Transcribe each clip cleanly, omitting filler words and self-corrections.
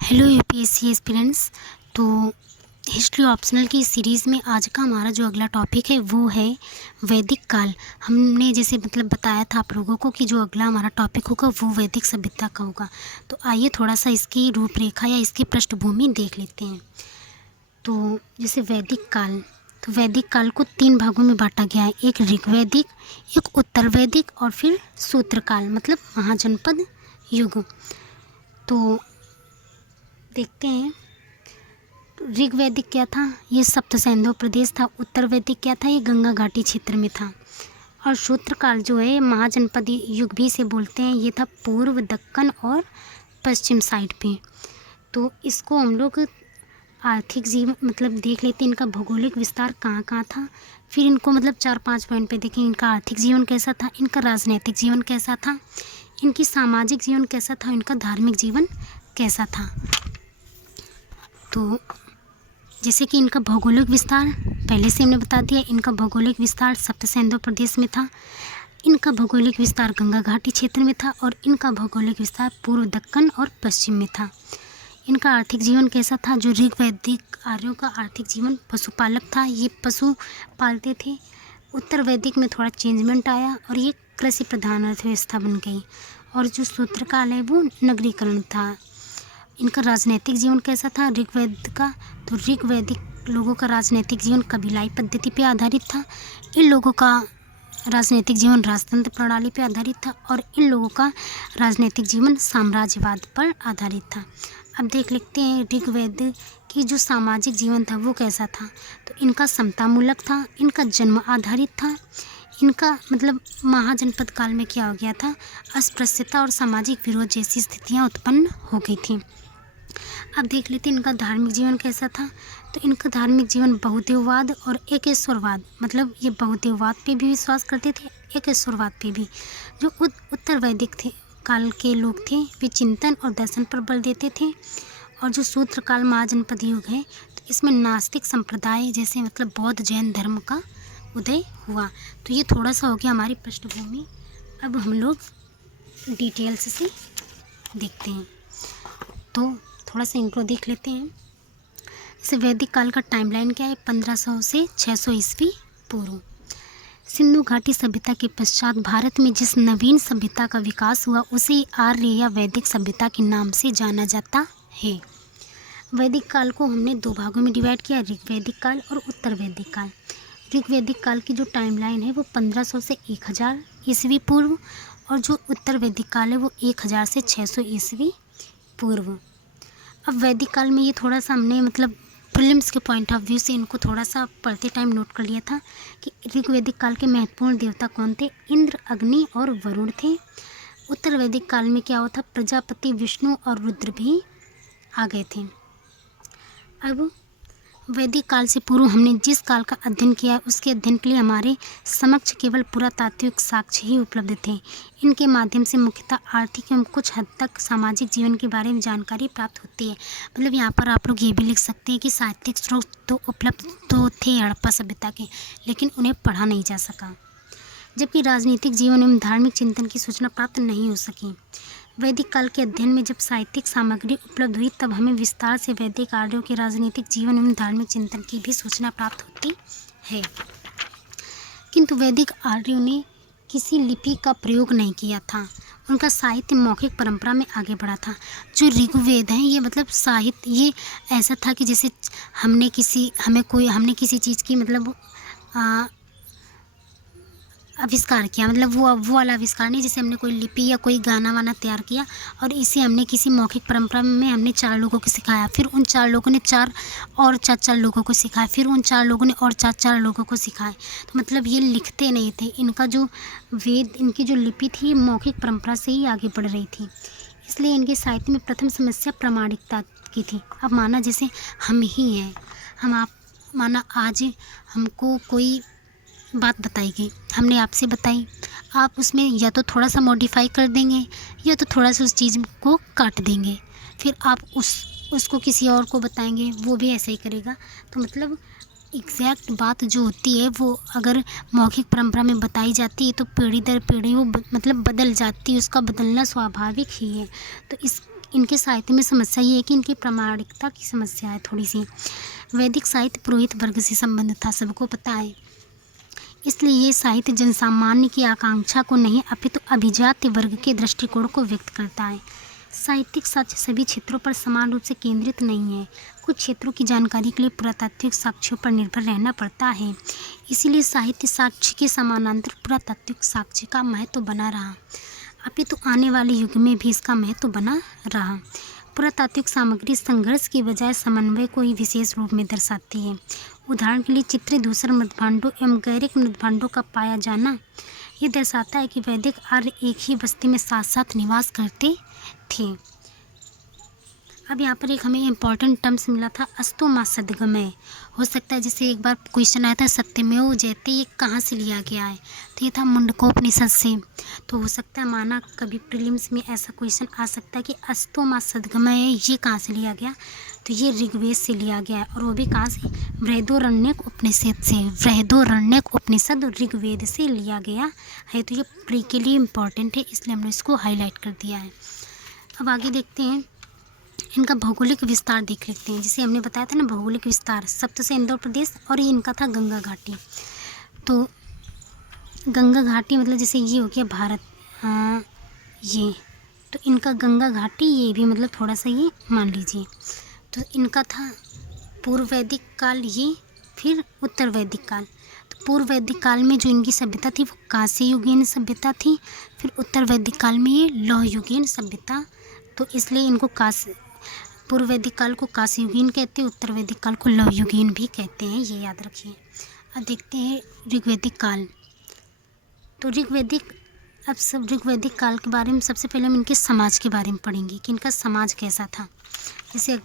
Hello UPSC aspirants. तो history optional की series में आज का हमारा जो अगला टॉपिक है वो है वैदिक काल। हमने जैसे बताया था आप लोगों को कि जो अगला हमारा टॉपिक होगा वो वैदिक सभ्यता का होगा। तो आइए थोड़ा सा इसकी रूपरेखा या इसकी पृष्ठभूमि देख लेते हैं। तो जैसे वैदिक काल, तो वैदिक काल को 3 भागों में बांटा गया है। एक ऋग्वैदिक, एक उत्तर वैदिक और फिर सूत्रकाल मतलब महाजनपद युग। तो देखते हैं, ऋग वैदिक क्या था, ये सप्त सैंधव प्रदेश था। उत्तर वैदिक क्या था, ये गंगा घाटी क्षेत्र में था। और सूत्रकाल जो है महाजनपद युग भी से बोलते हैं, ये था पूर्व दक्कन और पश्चिम साइड पे। तो इसको हम लोग आर्थिक जीवन देख लेते हैं, इनका भौगोलिक विस्तार कहाँ कहाँ था। फिर इनको 4-5 पॉइंट पे देखें, इनका आर्थिक जीवन कैसा था, इनका राजनीतिक जीवन कैसा था, इनकी सामाजिक जीवन कैसा था, इनका धार्मिक जीवन कैसा था। तो जैसे कि इनका भौगोलिक विस्तार पहले से हमने बता दिया, इनका भौगोलिक विस्तार सप्त सैंधव प्रदेश में था, इनका भौगोलिक विस्तार गंगा घाटी क्षेत्र में था और इनका भौगोलिक विस्तार पूर्व दक्कन और पश्चिम में था। इनका आर्थिक जीवन कैसा था, जो ऋग वैदिक आर्यों का आर्थिक जीवन पशुपालक था, ये पशु पालते थे। उत्तर वैदिक में थोड़ा चेंजमेंट आया और ये कृषि प्रधान अर्थव्यवस्था बन गई। और जो सूत्रकाल है वो नगरीकरण था। इनका राजनीतिक जीवन कैसा था ऋग्वेद का, तो ऋग्वैदिक लोगों का राजनीतिक जीवन कबीलाई पद्धति पे आधारित था। इन लोगों का राजनीतिक जीवन राजतंत्र प्रणाली पे आधारित था और इन लोगों का राजनीतिक जीवन साम्राज्यवाद पर आधारित था। अब देख लेते हैं ऋग्वेद की जो सामाजिक जीवन था वो कैसा था। तो इनका समतामूलक था, इनका जन्म आधारित था, इनका महाजनपद काल में क्या हो गया था, अस्पृश्यता और सामाजिक विरोध जैसी स्थितियाँ उत्पन्न हो गई थी। अब देख लेते हैं इनका धार्मिक जीवन कैसा था। तो इनका धार्मिक जीवन बहुदेववाद और एकेश्वरवाद, ये बहुदेववाद पे भी विश्वास करते थे, एकेश्वरवाद पे भी। जो उत्तर वैदिक थे काल के लोग थे वे चिंतन और दर्शन पर बल देते थे। और जो सूत्रकाल महाजनपद युग है तो इसमें नास्तिक संप्रदाय जैसे बौद्ध जैन धर्म का उदय हुआ। तो ये थोड़ा सा हो गया हमारी पृष्ठभूमि। अब हम लोग डिटेल्स से देखते हैं। तो थोड़ा सा इनको देख लेते हैं। जैसे वैदिक काल का टाइमलाइन क्या है, 1500 से 600 ईस्वी पूर्व। सिंधु घाटी सभ्यता के पश्चात भारत में जिस नवीन सभ्यता का विकास हुआ उसे आर्य या वैदिक सभ्यता के नाम से जाना जाता है। वैदिक काल को हमने 2 भागों में डिवाइड किया, ऋग्वैदिक काल और उत्तर वैदिक काल। ऋग्वैदिक काल की जो टाइमलाइन है वो 1500 से 1000 ईस्वी पूर्व और जो उत्तर वैदिक काल है वो 1000 से 600 ईस्वी पूर्व। अब वैदिक काल में ये थोड़ा सा हमने प्रीलिम्स के पॉइंट ऑफ व्यू से इनको थोड़ा सा पढ़ते टाइम नोट कर लिया था कि ऋग्वैदिक काल के महत्वपूर्ण देवता कौन थे, इंद्र, अग्नि और वरुण थे। उत्तर वैदिक काल में क्या हुआ था, प्रजापति, विष्णु और रुद्र भी आ गए थे। अब वैदिक काल से पूर्व हमने जिस काल का अध्ययन किया है उसके अध्ययन के लिए हमारे समक्ष केवल पुरातात्विक साक्ष्य ही उपलब्ध थे। इनके माध्यम से मुख्यतः आर्थिक एवं कुछ हद तक सामाजिक जीवन के बारे में जानकारी प्राप्त होती है। यहाँ पर आप लोग ये भी लिख सकते हैं कि साहित्यिक स्रोत तो उपलब्ध तो थे हड़प्पा सभ्यता के, लेकिन उन्हें पढ़ा नहीं जा सका। जबकि राजनीतिक जीवन एवं धार्मिक चिंतन की सूचना प्राप्त नहीं हो सकी। वैदिक काल के अध्ययन में जब साहित्यिक सामग्री उपलब्ध हुई तब हमें विस्तार से वैदिक आर्यों के राजनीतिक जीवन एवं धार्मिक चिंतन की भी सूचना प्राप्त होती है। किंतु वैदिक आर्यों ने किसी लिपि का प्रयोग नहीं किया था, उनका साहित्य मौखिक परंपरा में आगे बढ़ा था। जो ऋग्वेद है ये साहित्य ये ऐसा था कि जैसे हमने किसी चीज़ की आविष्कार किया, वो वाला आविष्कार नहीं जैसे हमने कोई लिपि या कोई गाना वाना तैयार किया और इसे हमने किसी मौखिक परंपरा में हमने 4 लोगों को सिखाया, फिर उन 4 लोगों ने 4 और 4 लोगों को सिखाया, फिर उन 4 लोगों ने और 4 लोगों को सिखाए। तो ये लिखते नहीं थे, इनका जो इनकी जो लिपि थी ये मौखिक परंपरा से ही आगे बढ़ रही थी। इसलिए इनके साहित्य में प्रथम समस्या प्रामाणिकता की थी। अब माना जैसे हम ही हैं, माना आज हमको कोई बात बताई गई, हमने आपसे बताई, आप उसमें या तो थोड़ा सा मॉडिफाई कर देंगे या तो थोड़ा सा उस चीज़ को काट देंगे, फिर आप उसको किसी और को बताएंगे, वो भी ऐसे ही करेगा। तो एग्जैक्ट बात जो होती है वो अगर मौखिक परंपरा में बताई जाती है तो पीढ़ी दर पीढ़ी वो बदल जाती है, उसका बदलना स्वाभाविक ही है। तो इनके साहित्य में समस्या ये है कि इनकी प्रामाणिकता की समस्या है थोड़ी सी। वैदिक साहित्य पुरोहित वर्ग से संबंधित था, सबको पता है, इसलिए ये साहित्य जनसामान्य की आकांक्षा को नहीं अपितु अभिजात्य वर्ग के दृष्टिकोण को व्यक्त करता है। साहित्यिक साक्ष्य सभी क्षेत्रों पर समान रूप से केंद्रित नहीं है। कुछ क्षेत्रों की जानकारी के लिए पुरातात्विक साक्ष्यों पर निर्भर रहना पड़ता है। इसीलिए साहित्य साक्ष्य के समानांतर पुरातात्विक साक्ष्य का महत्व बना रहा, अपितु आने वाले युग में भी इसका महत्व बना रहा। पुरातात्विक सामग्री संघर्ष की बजाय समन्वय को ही विशेष रूप में दर्शाती है। उदाहरण के लिए चित्रित धूसर मृदभांडों एवं गैरिक मृदभांडों का पाया जाना ये दर्शाता है कि वैदिक आर्य एक ही बस्ती में साथ साथ निवास करते थे। अब यहाँ पर एक हमें इम्पॉर्टेंट टर्म्स मिला था, अस्तो मा सद्गमय। हो सकता है जैसे एक बार क्वेश्चन आया था सत्यमेव जयते, ये कहाँ से लिया गया है, तो ये था मुंडकोपनिषद से। तो हो सकता है माना कभी प्रीलिम्स में ऐसा क्वेश्चन आ सकता है कि अस्तो मा सद्गमय ये कहाँ से लिया गया, तो ये ऋग्वेद से लिया गया है, और वो भी कहाँ से, बृहदोरण्यक उपनिषद से। बृहदोरण्यक उपनिषद ऋग्वेद से लिया गया है। तो ये प्री के लिए इम्पॉर्टेंट है, इसलिए हमने इसको हाईलाइट कर दिया है। अब आगे देखते हैं, इनका भौगोलिक विस्तार देख लेते हैं। जैसे हमने बताया था ना, भौगोलिक विस्तार सप्त इंदौर प्रदेश, और ये इनका था गंगा घाटी। तो गंगा घाटी मतलब जैसे ये हो गया भारत, ये तो इनका गंगा घाटी, ये भी मतलब थोड़ा सा ये मान लीजिए। तो इनका था पूर्व वैदिक काल, ये फिर उत्तर वैदिक काल। तो पूर्व वैदिक काल में जो इनकी सभ्यता थी वो कांस्य युगीन सभ्यता थी, फिर उत्तर वैदिक काल में ये लौह युगीन सभ्यता। तो इसलिए इनको पूर्व वैदिक काल को कांस्य युगीन कहते हैं, उत्तर वैदिक काल को लौह युगीन भी कहते हैं, ये याद रखिए। अब देखते हैं ऋग्वैदिक काल। तो ऋग्वैदिक काल के बारे में सबसे पहले हम इनके समाज के बारे में पढ़ेंगे कि इनका समाज कैसा था। जैसे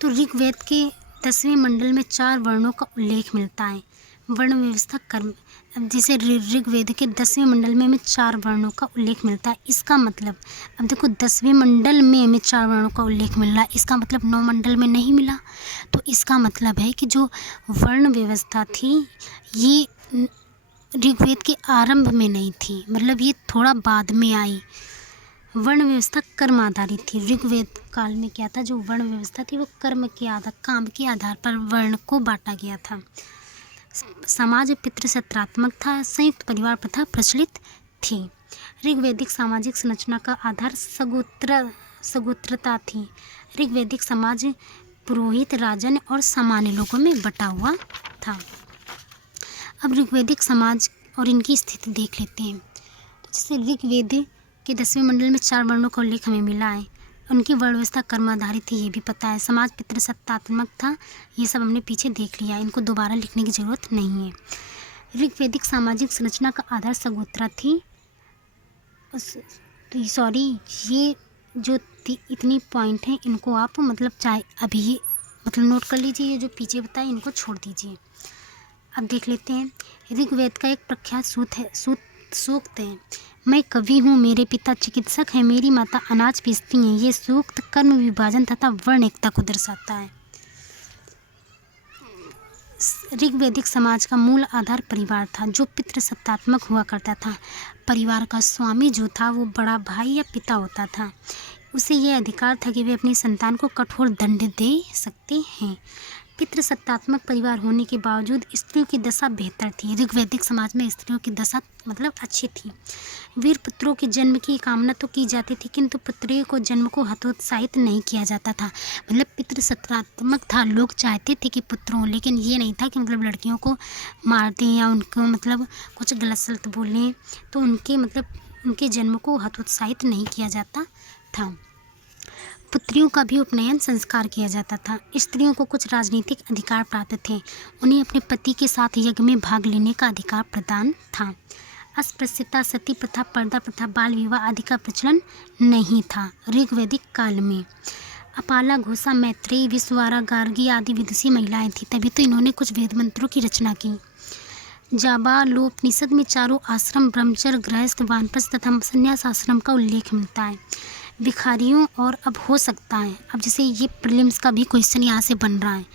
तो ऋग्वेद के 10वें मंडल में 4 वर्णों का उल्लेख मिलता है। वर्ण व्यवस्था कर्म, अब जैसे ऋग्वेद के 10वें मंडल में हमें 4 वर्णों का उल्लेख मिलता है, इसका मतलब अब देखो 10वें मंडल में हमें 4 वर्णों का उल्लेख मिल रहा है, इसका मतलब 9 मंडल में नहीं मिला। तो इसका मतलब है कि जो वर्ण व्यवस्था थी ये ऋग्वेद के आरंभ में नहीं थी, मतलब ये थोड़ा बाद में आई। वर्ण व्यवस्था कर्म आधारित थी। ऋग्वेद काल में क्या था, जो वर्ण व्यवस्था थी वो कर्म के आधार, काम के आधार पर वर्ण को बांटा गया था। समाज पितृसत्रात्मक था, संयुक्त परिवार प्रथा प्रचलित थी। ऋग्वैदिक सामाजिक संरचना का आधार सगोत्रता थी। ऋग्वैदिक समाज पुरोहित, राजन और सामान्य लोगों में बटा हुआ था। अब ऋग्वैदिक समाज और इनकी स्थिति देख लेते हैं। तो जैसे ऋग्वेद के 10वें मंडल में 4 वर्णों का उल्लेख हमें मिला है। उनकी वर्ण व्यवस्था कर्माधारित थी, ये भी पता है। समाज पितृसत्तात्मक था, ये सब हमने पीछे देख लिया, इनको दोबारा लिखने की ज़रूरत नहीं है। ऋग्वैदिक सामाजिक संरचना का आधार सगोत्रा थी। तो सॉरी, ये जो इतनी पॉइंट हैं इनको आप मतलब चाहे अभी मतलब नोट कर लीजिए, ये जो पीछे बताए इनको छोड़ दीजिए। अब देख लेते हैं, ऋग्वेद का एक प्रख्यात सूक्त है, मैं कवि हूँ, मेरे पिता चिकित्सक हैं, मेरी माता अनाज पीसती हैं। ये सूक्त कर्म विभाजन तथा वर्ण एकता को दर्शाता है। ऋग्वैदिक समाज का मूल आधार परिवार था, जो पितृसत्तात्मक हुआ करता था। परिवार का स्वामी जो था वो बड़ा भाई या पिता होता था। उसे यह अधिकार था कि वे अपनी संतान को कठोर दंड दे सकते हैं। पितृसत्तात्मक परिवार होने के बावजूद स्त्रियों की दशा बेहतर थी। ऋग्वैदिक समाज में स्त्रियों की दशा मतलब अच्छी थी। वीर पुत्रों के जन्म की कामना तो की जाती थी, किंतु पुत्रियों को जन्म को हतोत्साहित नहीं किया जाता था। मतलब पितृसत्तात्मक था, लोग चाहते थे कि पुत्र हों, लेकिन ये नहीं था कि मतलब लड़कियों को मार दें या उनको मतलब कुछ गलत सलत बोलें, तो उनके जन्म को हतोत्साहित नहीं किया जाता था। पुत्रियों का भी उपनयन संस्कार किया जाता था। स्त्रियों को कुछ राजनीतिक अधिकार प्राप्त थे। उन्हें अपने पति के साथ यज्ञ में भाग लेने का अधिकार प्रदान था। अस्पृश्यता, सती प्रथा, पर्दा प्रथा, बाल विवाह आदि का प्रचलन नहीं था ऋग्वैदिक काल में। अपाला, घोषा, मैत्रेयी, विश्वारा, गार्गी आदि विदुषी महिलाएं थीं, तभी तो इन्होंने कुछ वेद मंत्रों की रचना की। जाबालोपनिषद में चारों आश्रम ब्रह्मचर्य, गृहस्थ, वानप्रस्थ तथा संन्यास आश्रम का उल्लेख मिलता है। भिखारियों और अब हो सकता है, अब जैसे ये प्रीलिम्स का भी क्वेश्चन यहाँ से बन रहा है,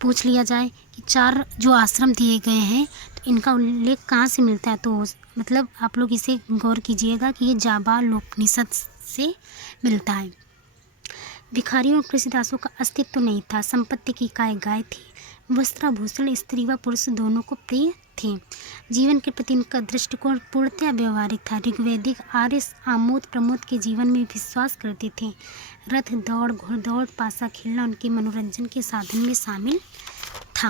पूछ लिया जाए कि 4 जो आश्रम दिए गए हैं तो इनका उल्लेख कहाँ से मिलता है, तो मतलब आप लोग इसे गौर कीजिएगा कि ये जाबालोपनिषद से मिलता है। भिखारियों और कृषिदासों का अस्तित्व नहीं था। संपत्ति की काय गाय थी। वस्त्राभूषण स्त्री व पुरुष दोनों को प्रिय थे। जीवन के प्रति इनका दृष्टिकोण पूर्णतया व्यवहारिक था। ऋग्वैदिक आर्य आमोद प्रमोद के जीवन में विश्वास करते थे। रथ दौड़, घुड़दौड़, पासा खेलना उनके मनोरंजन के साधन में शामिल था।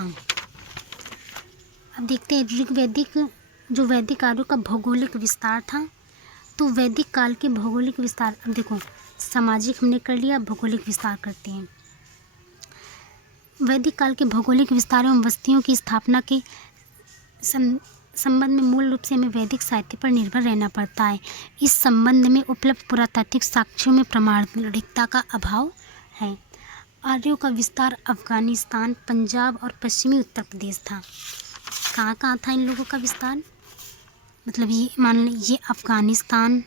अब देखते हैं वैदिक आर्यों का भौगोलिक विस्तार था। तो वैदिक काल के भौगोलिक विस्तार, अब देखो सामाजिक हमने कर लिया, भौगोलिक विस्तार करते हैं। वैदिक काल के भौगोलिक विस्तार एवं बस्तियों की स्थापना के संबंध में मूल रूप से हमें वैदिक साहित्य पर निर्भर रहना पड़ता है। इस संबंध में उपलब्ध पुरातात्विक साक्ष्यों में प्रामाणिकता का अभाव है। आर्यों का विस्तार अफगानिस्तान, पंजाब और पश्चिमी उत्तर प्रदेश था। कहाँ कहाँ था इन लोगों का विस्तार? मतलब ये मान लीजिए अफगानिस्तान,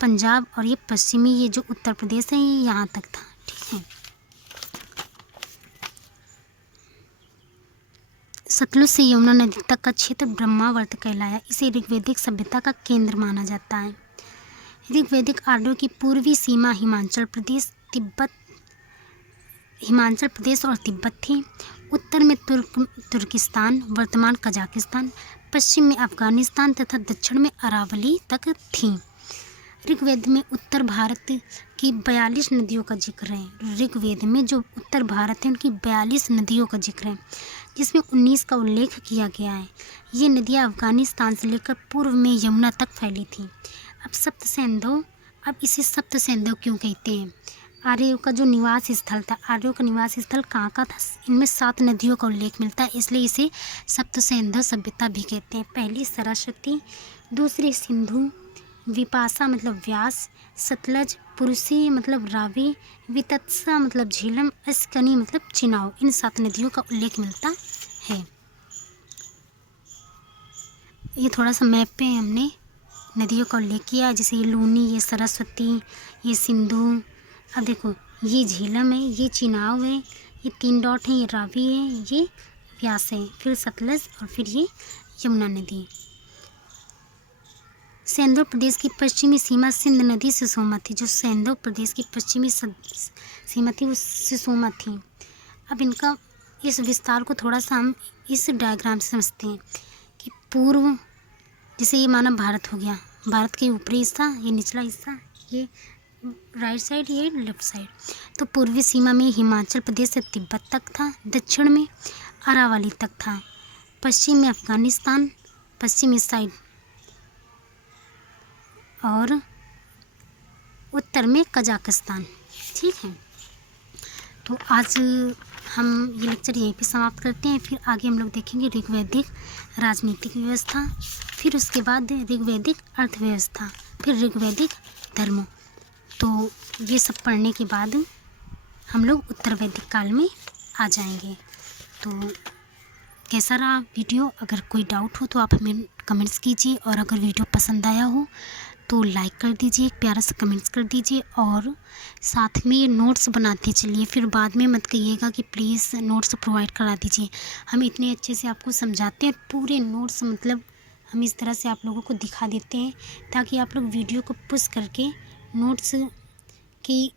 पंजाब और ये पश्चिमी ये जो उत्तर प्रदेश है ये यहाँ तक था। ठीक है। सतलुज से यमुना नदी तक का क्षेत्र ब्रह्मावर्त कहलाया। इसे ऋग्वैदिक सभ्यता का केंद्र माना जाता है। ऋग्वैदिक आर्यों की पूर्वी सीमा हिमाचल प्रदेश और तिब्बत थी। उत्तर में तुर्किस्तान, वर्तमान कजाकिस्तान, पश्चिम में अफगानिस्तान तथा दक्षिण में अरावली तक थी। ऋग्वेद में उत्तर भारत की 42 नदियों का जिक्र है। ऋग्वेद में जो उत्तर भारत है उनकी 42 नदियों का जिक्र है, जिसमें 19 का उल्लेख किया गया है। ये नदियाँ अफगानिस्तान से लेकर पूर्व में यमुना तक फैली थी। अब इसे सप्त सैंधव क्यों कहते हैं? आर्यों का जो निवास स्थल था, आर्यों का निवास स्थल कहाँ का था? इनमें 7 नदियों का उल्लेख मिलता है, इसलिए इसे सप्त सैंधव सभ्यता भी कहते हैं। पहली सरस्वती, दूसरी सिंधु, विपाशा मतलब व्यास, सतलज, पुरुषी मतलब रावी, वितत्सा मतलब झेलम, अस्कनी मतलब चिनाव, इन 7 नदियों का उल्लेख मिलता है। ये थोड़ा सा मैप पे हमने नदियों का उल्लेख किया, जैसे ये लूनी, ये सरस्वती, ये सिंधु। अब देखो ये झेलम है, ये चिनाव है, ये 3 डॉट हैं, ये रावी है, ये व्यास है, फिर सतलज और फिर ये यमुना नदी। सैंधव प्रदेश की पश्चिमी सीमा सिंध नदी सुषमा थी। जो सैंधव प्रदेश की पश्चिमी सीमा थी वो सुषमा थी। अब इनका इस विस्तार को थोड़ा सा हम इस डायग्राम से समझते हैं कि पूर्व, जैसे ये माना भारत हो गया, भारत के ऊपरी हिस्सा, ये निचला हिस्सा, ये राइट साइड, ये लेफ्ट साइड। तो पूर्वी सीमा में हिमाचल प्रदेश से तिब्बत तक था, दक्षिण में अरावली तक था, पश्चिम में अफगानिस्तान, पश्चिमी साइड, और उत्तर में कजाकिस्तान। ठीक है। तो आज हम ये लेक्चर यहीं पे समाप्त करते हैं। फिर आगे हम लोग देखेंगे ऋग्वैदिक राजनीतिक व्यवस्था, फिर उसके बाद ऋग्वैदिक अर्थव्यवस्था, फिर ऋग्वैदिक धर्म। तो ये सब पढ़ने के बाद हम लोग उत्तर वैदिक काल में आ जाएंगे। तो कैसा रहा वीडियो? अगर कोई डाउट हो तो आप हमें कमेंट्स कीजिए, और अगर वीडियो पसंद आया हो तो लाइक कर दीजिए, एक प्यारा सा कमेंट्स कर दीजिए, और साथ में ये नोट्स बनाते चलिए। फिर बाद में मत कहिएगा कि प्लीज़ नोट्स प्रोवाइड करा दीजिए। हम इतने अच्छे से आपको समझाते हैं, पूरे नोट्स मतलब हम इस तरह से आप लोगों को दिखा देते हैं, ताकि आप लोग वीडियो को पुश करके नोट्स की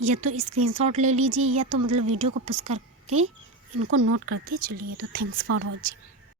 या तो स्क्रीनशॉट ले लीजिए, या तो मतलब वीडियो को पुश करके इनको नोट करते चलिए। तो थैंक्स फॉर वॉचिंग।